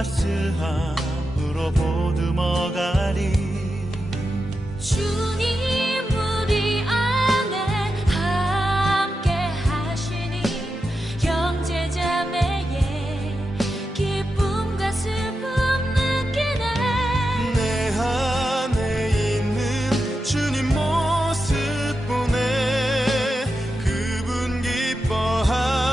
따스함으로 보듬어가리. 주님 우리 안에 함께 하시니 형제자매의 기쁨과 슬픔 느끼네. 내 안에 있는 주님 모습 보네. 그분 기뻐하시네.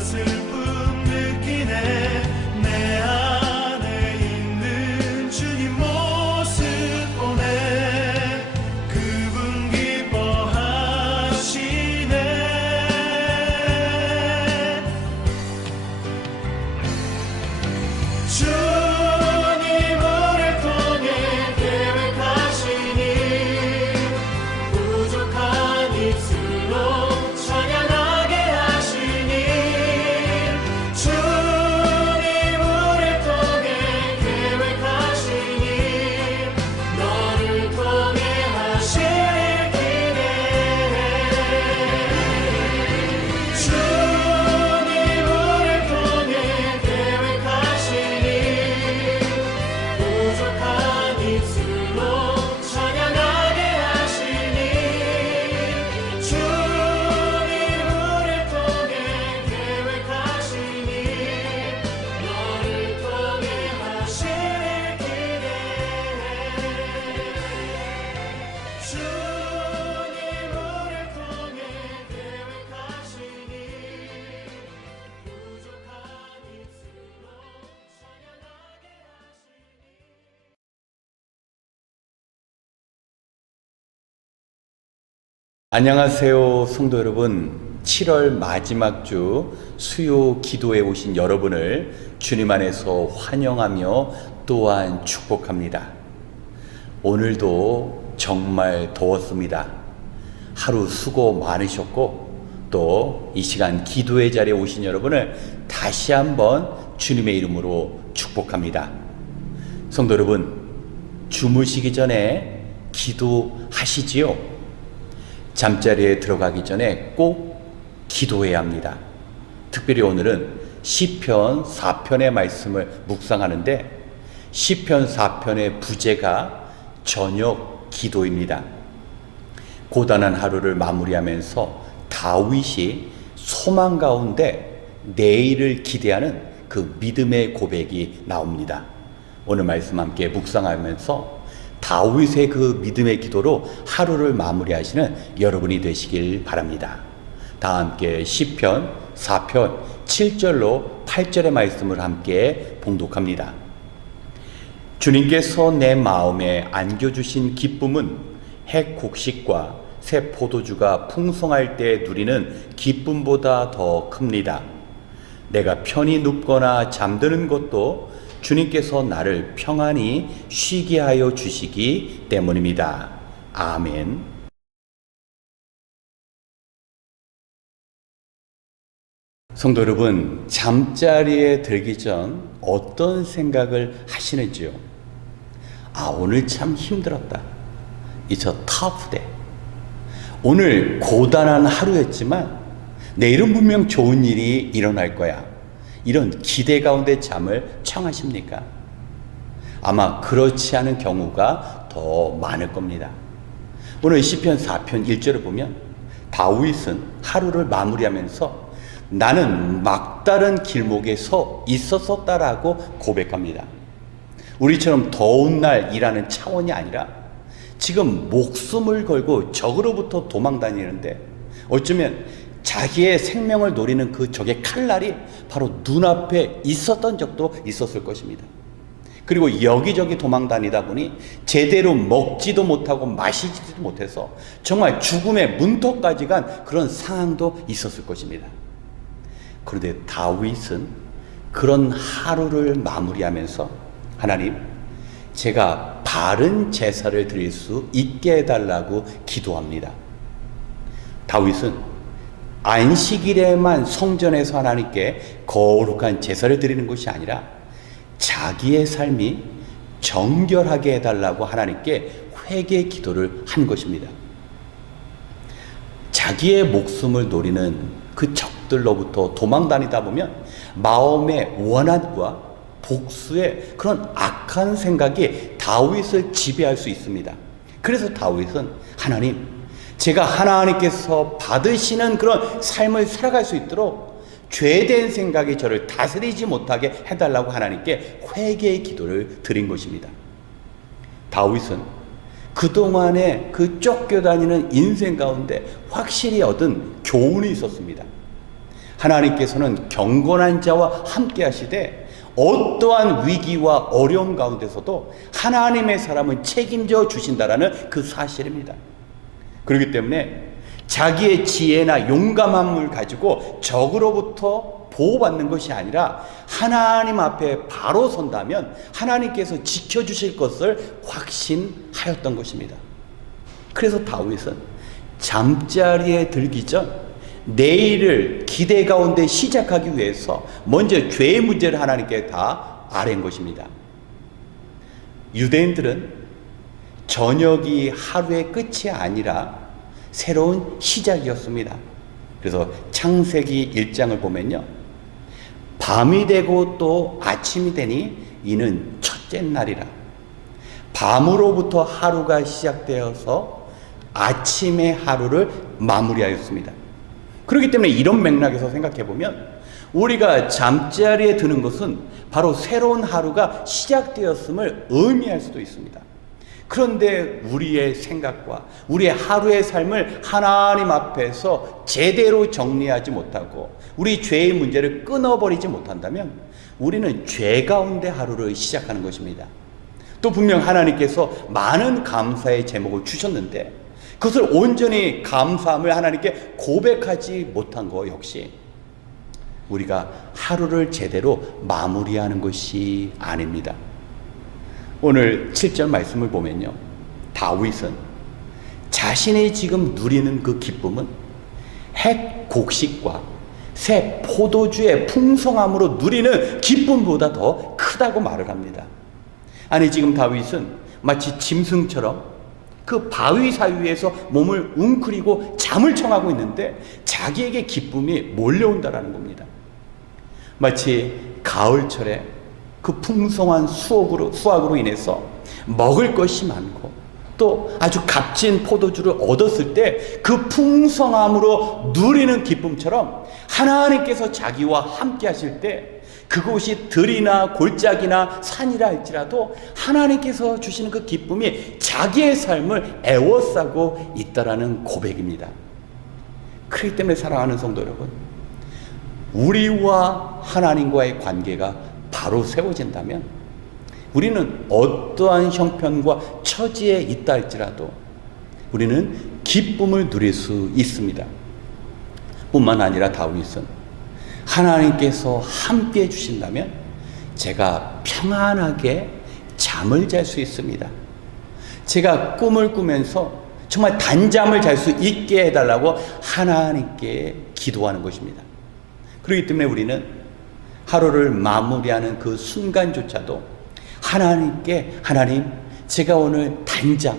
슬픔 느끼네. 내 안에 있는 주님 모습 보네. 그분 기뻐하시네. 주님을 통해 계획하시니 부족한 입술로 찬양하게 하시니. 주님을 통해 계획하시니 너를 통해 하실 길에. 주님을 통해 계획하시니 부족한 입술로 찬양하게 하시니. 주님을 통해 계획하시니 너를 통해 하실 길에. 주님을 통해 계획하시니 부족한 입술로 찬양하게 하시니. 안녕하세요, 성도 여러분. 7월 마지막 주 수요 기도에 오신 여러분을 주님 안에서 환영하며 또한 축복합니다. 오늘도 정말 더웠습니다. 하루 수고 많으셨고 또 이 시간 기도의 자리에 오신 여러분을 다시 한번 주님의 이름으로 축복합니다. 성도 여러분, 주무시기 전에 기도하시지요? 잠자리에 들어가기 전에 꼭 기도해야 합니다. 특별히 오늘은 시편 4편의 말씀을 묵상하는데 시편 4편의 부제가 저녁 기도입니다. 고단한 하루를 마무리하면서 다윗이 소망 가운데 내일을 기대하는 그 믿음의 고백이 나옵니다. 오늘 말씀 함께 묵상하면서 다윗의 그 믿음의 기도로 하루를 마무리하시는 여러분이 되시길 바랍니다. 다 함께 시편 4편 7절로 8절의 말씀을 함께 봉독합니다. 주님께서 내 마음에 안겨주신 기쁨은 핵곡식과 새 포도주가 풍성할 때 누리는 기쁨보다 더 큽니다. 내가 편히 눕거나 잠드는 것도 주님께서 나를 평안히 쉬게 하여 주시기 때문입니다. 아멘. 성도 여러분, 잠자리에 들기 전 어떤 생각을 하시는지요? 오늘 참 힘들었다. It's a tough day. 오늘 고단한 하루였지만 내일은 분명 좋은 일이 일어날 거야. 이런 기대 가운데 잠을 청하십니까? 아마 그렇지 않은 경우가 더 많을 겁니다. 오늘 시편 4편 1절을 보면 다윗은 하루를 마무리하면서 나는 막다른 길목에 서 있었었다라고 고백합니다. 우리처럼 더운 날 일하는 차원이 아니라 지금 목숨을 걸고 적으로부터 도망 다니는데 어쩌면 자기의 생명을 노리는 그 적의 칼날이 바로 눈앞에 있었던 적도 있었을 것입니다. 그리고 여기저기 도망 다니다 보니 제대로 먹지도 못하고 마시지도 못해서 정말 죽음의 문턱까지 간 그런 상황도 있었을 것입니다. 그런데 다윗은 그런 하루를 마무리하면서 하나님, 제가 바른 제사를 드릴 수 있게 해달라고 기도합니다. 다윗은 안식일에만 성전에서 하나님께 거룩한 제사를 드리는 것이 아니라 자기의 삶이 정결하게 해달라고 하나님께 회개 기도를 한 것입니다. 자기의 목숨을 노리는 그 적들로부터 도망 다니다 보면 마음의 원한과 복수의 그런 악한 생각이 다윗을 지배할 수 있습니다. 그래서 다윗은 하나님, 제가 하나님께서 받으시는 그런 삶을 살아갈 수 있도록 죄된 생각이 저를 다스리지 못하게 해달라고 하나님께 회개의 기도를 드린 것입니다. 다윗은 그동안의 그 쫓겨다니는 인생 가운데 확실히 얻은 교훈이 있었습니다. 하나님께서는 경건한 자와 함께 하시되 어떠한 위기와 어려움 가운데서도 하나님의 사람은 책임져 주신다라는 그 사실입니다. 그렇기 때문에 자기의 지혜나 용감함을 가지고 적으로부터 보호받는 것이 아니라 하나님 앞에 바로 선다면 하나님께서 지켜주실 것을 확신하였던 것입니다. 그래서 다윗은 잠자리에 들기 전 내일을 기대 가운데 시작하기 위해서 먼저 죄의 문제를 하나님께 다 아뢰는 것입니다. 유대인들은 저녁이 하루의 끝이 아니라 새로운 시작이었습니다. 그래서 창세기 1장을 보면요, 밤이 되고 또 아침이 되니 이는 첫째 날이라. 밤으로부터 하루가 시작되어서 아침의 하루를 마무리하였습니다. 그렇기 때문에 이런 맥락에서 생각해 보면 우리가 잠자리에 드는 것은 바로 새로운 하루가 시작되었음을 의미할 수도 있습니다. 그런데 우리의 생각과 우리의 하루의 삶을 하나님 앞에서 제대로 정리하지 못하고 우리 죄의 문제를 끊어버리지 못한다면 우리는 죄 가운데 하루를 시작하는 것입니다. 또 분명 하나님께서 많은 감사의 제목을 주셨는데 그것을 온전히 감사함을 하나님께 고백하지 못한 거 역시 우리가 하루를 제대로 마무리하는 것이 아닙니다. 오늘 7절 말씀을 보면요, 다윗은 자신이 지금 누리는 그 기쁨은 햇 곡식과 새 포도주의 풍성함으로 누리는 기쁨보다 더 크다고 말을 합니다. 아니, 지금 다윗은 마치 짐승처럼 그 바위 사이에서 몸을 웅크리고 잠을 청하고 있는데 자기에게 기쁨이 몰려온다라는 겁니다. 마치 가을철에 그 풍성한 수확으로 인해서 먹을 것이 많고 또 아주 값진 포도주를 얻었을 때 그 풍성함으로 누리는 기쁨처럼 하나님께서 자기와 함께 하실 때 그곳이 들이나 골짜기나 산이라 할지라도 하나님께서 주시는 그 기쁨이 자기의 삶을 애워싸고 있다라는 고백입니다. 그렇기 때문에 사랑하는 성도 여러분, 우리와 하나님과의 관계가 바로 세워진다면 우리는 어떠한 형편과 처지에 있다 할지라도 우리는 기쁨을 누릴 수 있습니다. 뿐만 아니라 다윗은 하나님께서 함께 해주신다면 제가 평안하게 잠을 잘 수 있습니다. 제가 꿈을 꾸면서 정말 단잠을 잘 수 있게 해달라고 하나님께 기도하는 것입니다. 그렇기 때문에 우리는 하루를 마무리하는 그 순간조차도 하나님께, 하나님, 제가 오늘 당장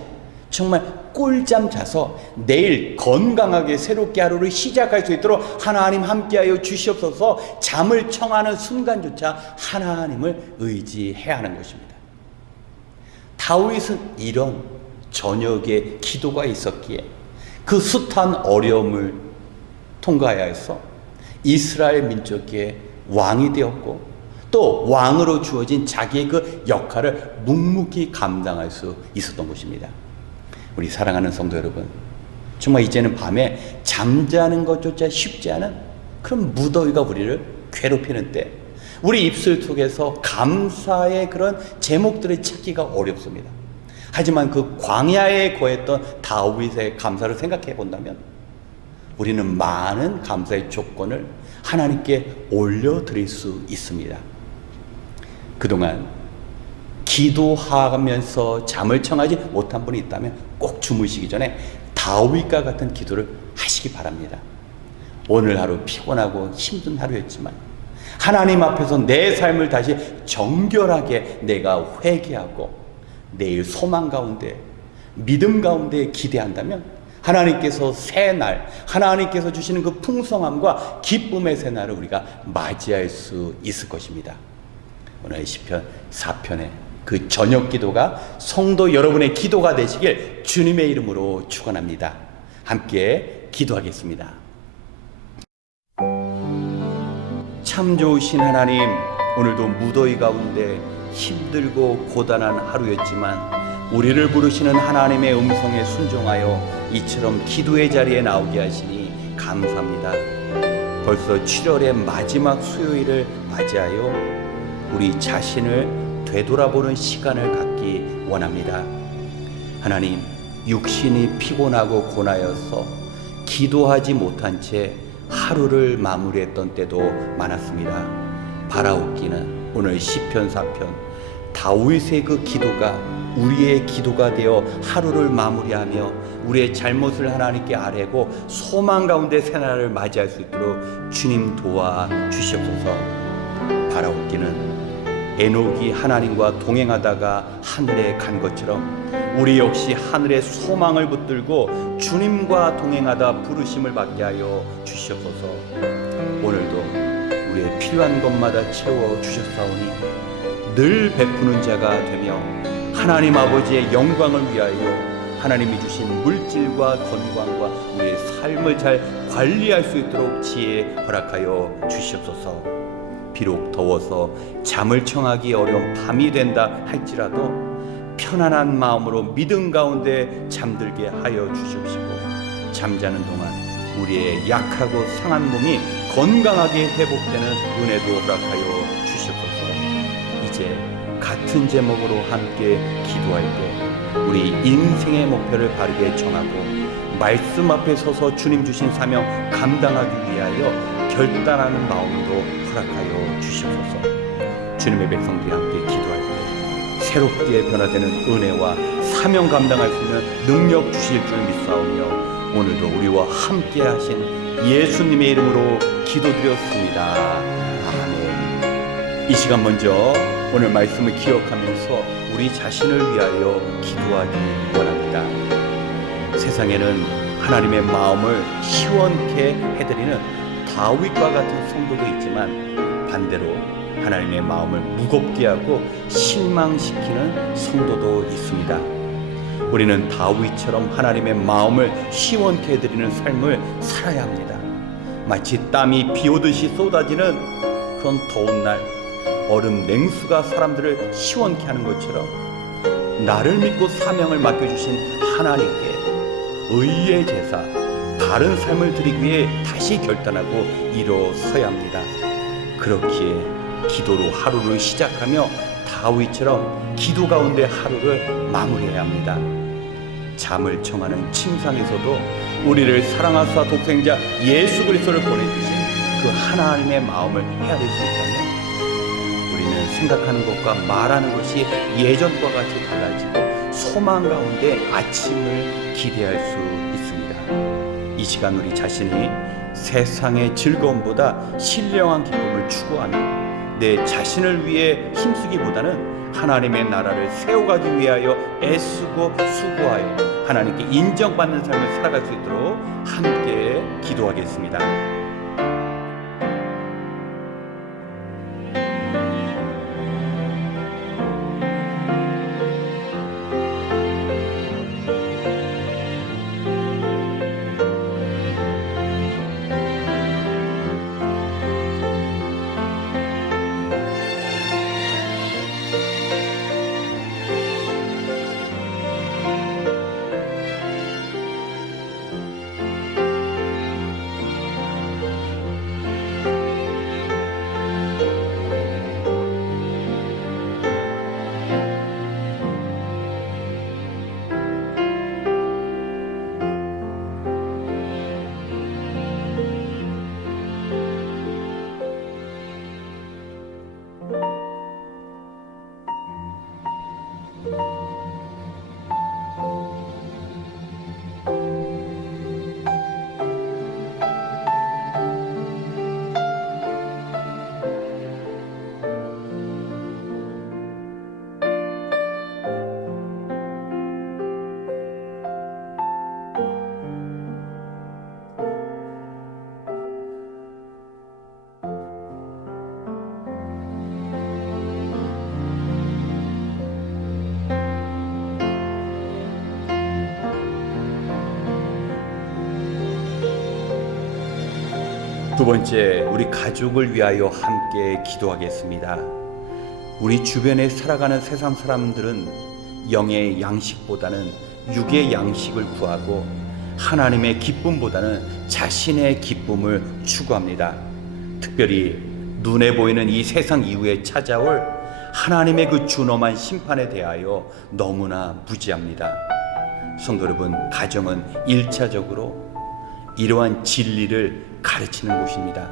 정말 꿀잠 자서 내일 건강하게 새롭게 하루를 시작할 수 있도록 하나님 함께하여 주시옵소서. 잠을 청하는 순간조차 하나님을 의지해야 하는 것입니다. 다윗은 이런 저녁의 기도가 있었기에 그 숱한 어려움을 통과해야 해서 이스라엘 민족의 왕이 되었고, 또 왕으로 주어진 자기의 그 역할을 묵묵히 감당할 수 있었던 것입니다. 우리 사랑하는 성도 여러분, 정말 이제는 밤에 잠자는 것조차 쉽지 않은 그런 무더위가 우리를 괴롭히는 때, 우리 입술 속에서 감사의 그런 제목들을 찾기가 어렵습니다. 하지만 그 광야에 거했던 다윗의 감사를 생각해 본다면 우리는 많은 감사의 조건을 하나님께 올려드릴 수 있습니다. 그동안 기도하면서 잠을 청하지 못한 분이 있다면 꼭 주무시기 전에 다윗과 같은 기도를 하시기 바랍니다. 오늘 하루 피곤하고 힘든 하루였지만 하나님 앞에서 내 삶을 다시 정결하게 내가 회개하고 내일 소망 가운데, 믿음 가운데 기대한다면 하나님께서 새 날, 하나님께서 주시는 그 풍성함과 기쁨의 새 날을 우리가 맞이할 수 있을 것입니다. 오늘 시편 4편의 그 저녁 기도가 성도 여러분의 기도가 되시길 주님의 이름으로 축원합니다. 함께 기도하겠습니다. 참 좋으신 하나님, 오늘도 무더위 가운데 힘들고 고단한 하루였지만 우리를 부르시는 하나님의 음성에 순종하여 이처럼 기도의 자리에 나오게 하시니 감사합니다. 벌써 7월의 마지막 수요일을 맞이하여 우리 자신을 되돌아보는 시간을 갖기 원합니다. 하나님, 육신이 피곤하고 고나여서 기도하지 못한 채 하루를 마무리했던 때도 많았습니다. 바라옵기는 오늘 시편 4편 다윗의 그 기도가 우리의 기도가 되어 하루를 마무리하며 우리의 잘못을 하나님께 아뢰고 소망 가운데 새날을 맞이할 수 있도록 주님 도와 주시옵소서. 바라옵기는 에녹이 하나님과 동행하다가 하늘에 간 것처럼 우리 역시 하늘의 소망을 붙들고 주님과 동행하다 부르심을 받게 하여 주시옵소서. 오늘도 우리의 필요한 것마다 채워 주셨사오니 늘 베푸는 자가 되며 하나님 아버지의 영광을 위하여 하나님이 주신 물질과 건강과 우리의 삶을 잘 관리할 수 있도록 지혜 허락하여 주시옵소서. 비록 더워서 잠을 청하기 어려운 밤이 된다 할지라도 편안한 마음으로 믿음 가운데 잠들게 하여 주시옵시고, 잠자는 동안 우리의 약하고 상한 몸이 건강하게 회복되는 은혜도 허락하여 주시옵소서. 이제 같은 제목으로 함께 기도할 때 우리 인생의 목표를 바르게 정하고 말씀 앞에 서서 주님 주신 사명 감당하기 위하여 결단하는 마음도 허락하여 주시옵소서. 주님의 백성들이 함께 기도할 때 새롭게 변화되는 은혜와 사명 감당할 수 있는 능력 주실 줄 믿사오며 오늘도 우리와 함께 하신 예수님의 이름으로 기도드렸습니다. 아멘. 이 시간 먼저 오늘 말씀을 기억하면서 우리 자신을 위하여 기도하기 원합니다. 세상에는 하나님의 마음을 시원케 해드리는 다윗과 같은 성도도 있지만 반대로 하나님의 마음을 무겁게 하고 실망시키는 성도도 있습니다. 우리는 다윗처럼 하나님의 마음을 시원케 해드리는 삶을 살아야 합니다. 마치 땀이 비오듯이 쏟아지는 그런 더운 날 얼음 냉수가 사람들을 시원케 하는 것처럼 나를 믿고 사명을 맡겨주신 하나님께 의의 제사, 바른 삶을 드리기 위해 다시 결단하고 일어서야 합니다. 그렇기에 기도로 하루를 시작하며 다윗처럼 기도 가운데 하루를 마무리해야 합니다. 잠을 청하는 침상에서도 우리를 사랑하사 독생자 예수 그리스도를 보내주신 그 하나님의 마음을 헤아릴 수 있다면 우리는 생각하는 것과 말하는 것이 예전과 같이 달라지고 소망 가운데 아침을 기대할 수 있습니다. 이 시간 우리 자신이 세상의 즐거움보다 신령한 기쁨을 추구하며 내 자신을 위해 힘쓰기보다는 하나님의 나라를 세워가기 위하여 애쓰고 수고하여 하나님께 인정받는 삶을 살아갈 수 있도록 함께 기도하겠습니다. 두 번째, 우리 가족을 위하여 함께 기도하겠습니다. 우리 주변에 살아가는 세상 사람들은 영의 양식보다는 육의 양식을 구하고 하나님의 기쁨보다는 자신의 기쁨을 추구합니다. 특별히 눈에 보이는 이 세상 이후에 찾아올 하나님의 그 준엄한 심판에 대하여 너무나 무지합니다. 성도 여러분, 가정은 1차적으로 이러한 진리를 가르치는 곳입니다.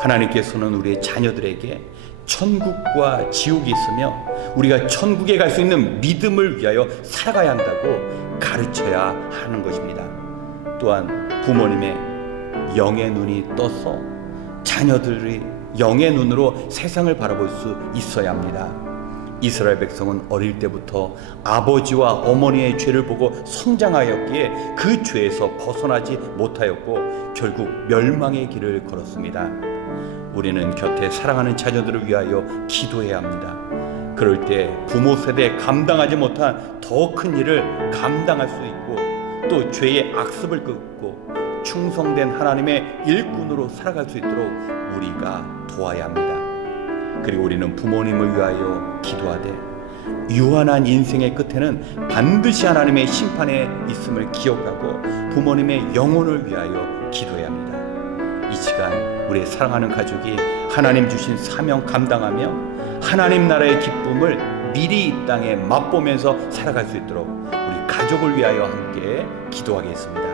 하나님께서는 우리의 자녀들에게 천국과 지옥이 있으며 우리가 천국에 갈 수 있는 믿음을 위하여 살아가야 한다고 가르쳐야 하는 것입니다. 또한 부모님의 영의 눈이 떠서 자녀들이 영의 눈으로 세상을 바라볼 수 있어야 합니다. 이스라엘 백성은 어릴 때부터 아버지와 어머니의 죄를 보고 성장하였기에 그 죄에서 벗어나지 못하였고 결국 멸망의 길을 걸었습니다. 우리는 곁에 사랑하는 자녀들을 위하여 기도해야 합니다. 그럴 때 부모 세대에 감당하지 못한 더 큰 일을 감당할 수 있고 또 죄의 악습을 끊고 충성된 하나님의 일꾼으로 살아갈 수 있도록 우리가 도와야 합니다. 그리고 우리는 부모님을 위하여 기도하되 유한한 인생의 끝에는 반드시 하나님의 심판에 있음을 기억하고 부모님의 영혼을 위하여 기도해야 합니다. 이 시간 우리의 사랑하는 가족이 하나님 주신 사명 감당하며 하나님 나라의 기쁨을 미리 이 땅에 맛보면서 살아갈 수 있도록 우리 가족을 위하여 함께 기도하겠습니다.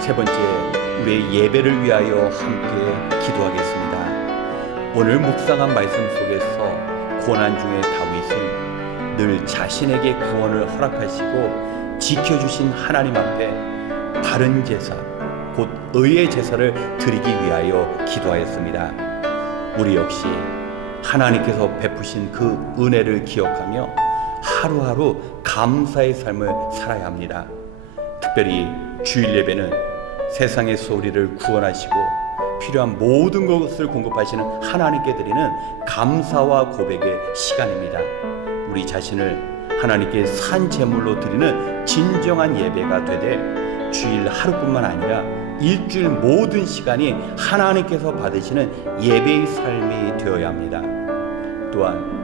세 번째, 우리의 예배를 위하여 함께 기도하겠습니다. 오늘 묵상한 말씀 속에서 고난 중에 다윗은 늘 자신에게 구원을 허락하시고 지켜주신 하나님 앞에 바른 제사, 곧 의의 제사를 드리기 위하여 기도하였습니다. 우리 역시 하나님께서 베푸신 그 은혜를 기억하며 하루하루 감사의 삶을 살아야 합니다. 특별히 주일 예배는 세상에서 우리를 구원하시고 필요한 모든 것을 공급하시는 하나님께 드리는 감사와 고백의 시간입니다. 우리 자신을 하나님께 산 제물로 드리는 진정한 예배가 되되 주일 하루뿐만 아니라 일주일 모든 시간이 하나님께서 받으시는 예배의 삶이 되어야 합니다. 또한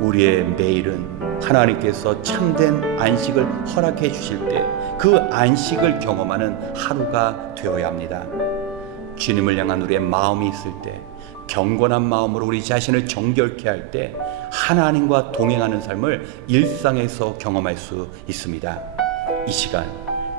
우리의 매일은 하나님께서 참된 안식을 허락해 주실 때 그 안식을 경험하는 하루가 되어야 합니다. 주님을 향한 우리의 마음이 있을 때, 경건한 마음으로 우리 자신을 정결케 할 때 하나님과 동행하는 삶을 일상에서 경험할 수 있습니다. 이 시간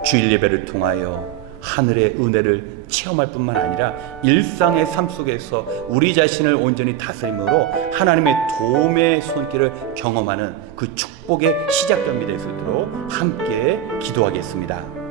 주일 예배를 통하여 하늘의 은혜를 체험할 뿐만 아니라 일상의 삶 속에서 우리 자신을 온전히 다스림으로 하나님의 도움의 손길을 경험하는 그 축복의 시작점이 될 수 있도록 함께 기도하겠습니다.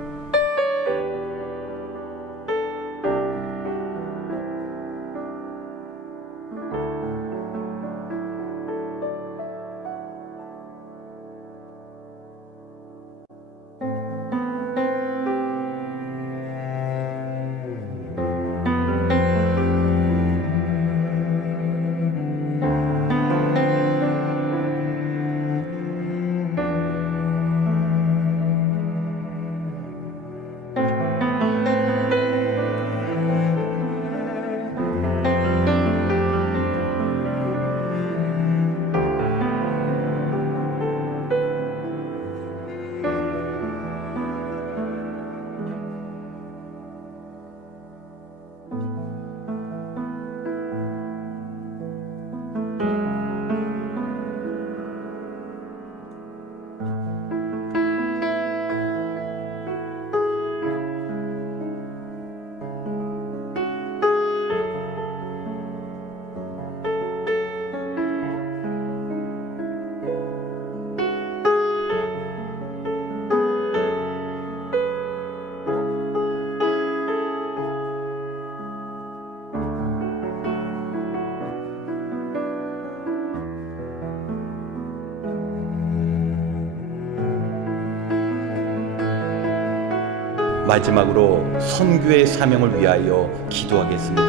마지막으로 선교의 사명을 위하여 기도하겠습니다.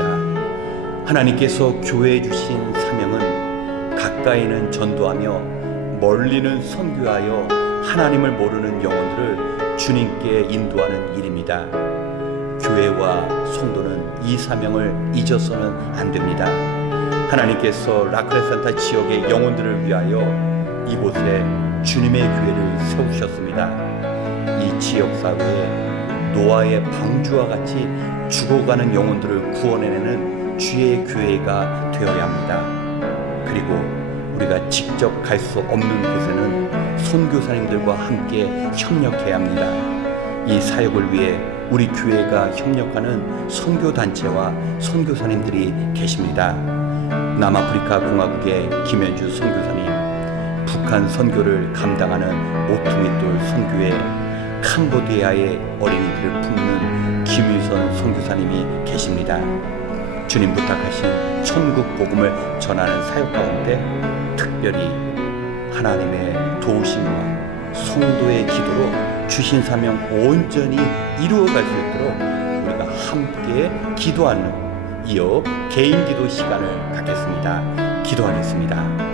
하나님께서 교회에 주신 사명은 가까이는 전도하며 멀리는 선교하여 하나님을 모르는 영혼들을 주님께 인도하는 일입니다. 교회와 성도는 이 사명을 잊어서는 안 됩니다. 하나님께서 라크레산타 지역의 영혼들을 위하여 이곳에 주님의 교회를 세우셨습니다. 이 지역 사회에 노아의 방주와 같이 죽어가는 영혼들을 구원해내는 주의 교회가 되어야 합니다. 그리고 우리가 직접 갈 수 없는 곳에는 선교사님들과 함께 협력해야 합니다. 이 사역을 위해 우리 교회가 협력하는 선교단체와 선교사님들이 계십니다. 남아프리카 공화국의 김현주 선교사님, 북한 선교를 감당하는 모퉁이돌 선교회, 캄보디아의 어린이들을 품는 김유선 선교사님이 계십니다. 주님 부탁하신 천국 복음을 전하는 사역 가운데 특별히 하나님의 도우심과 성도의 기도로 주신 사명 온전히 이루어갈 수 있도록 우리가 함께 기도하는 이어 개인 기도 시간을 갖겠습니다. 기도하겠습니다.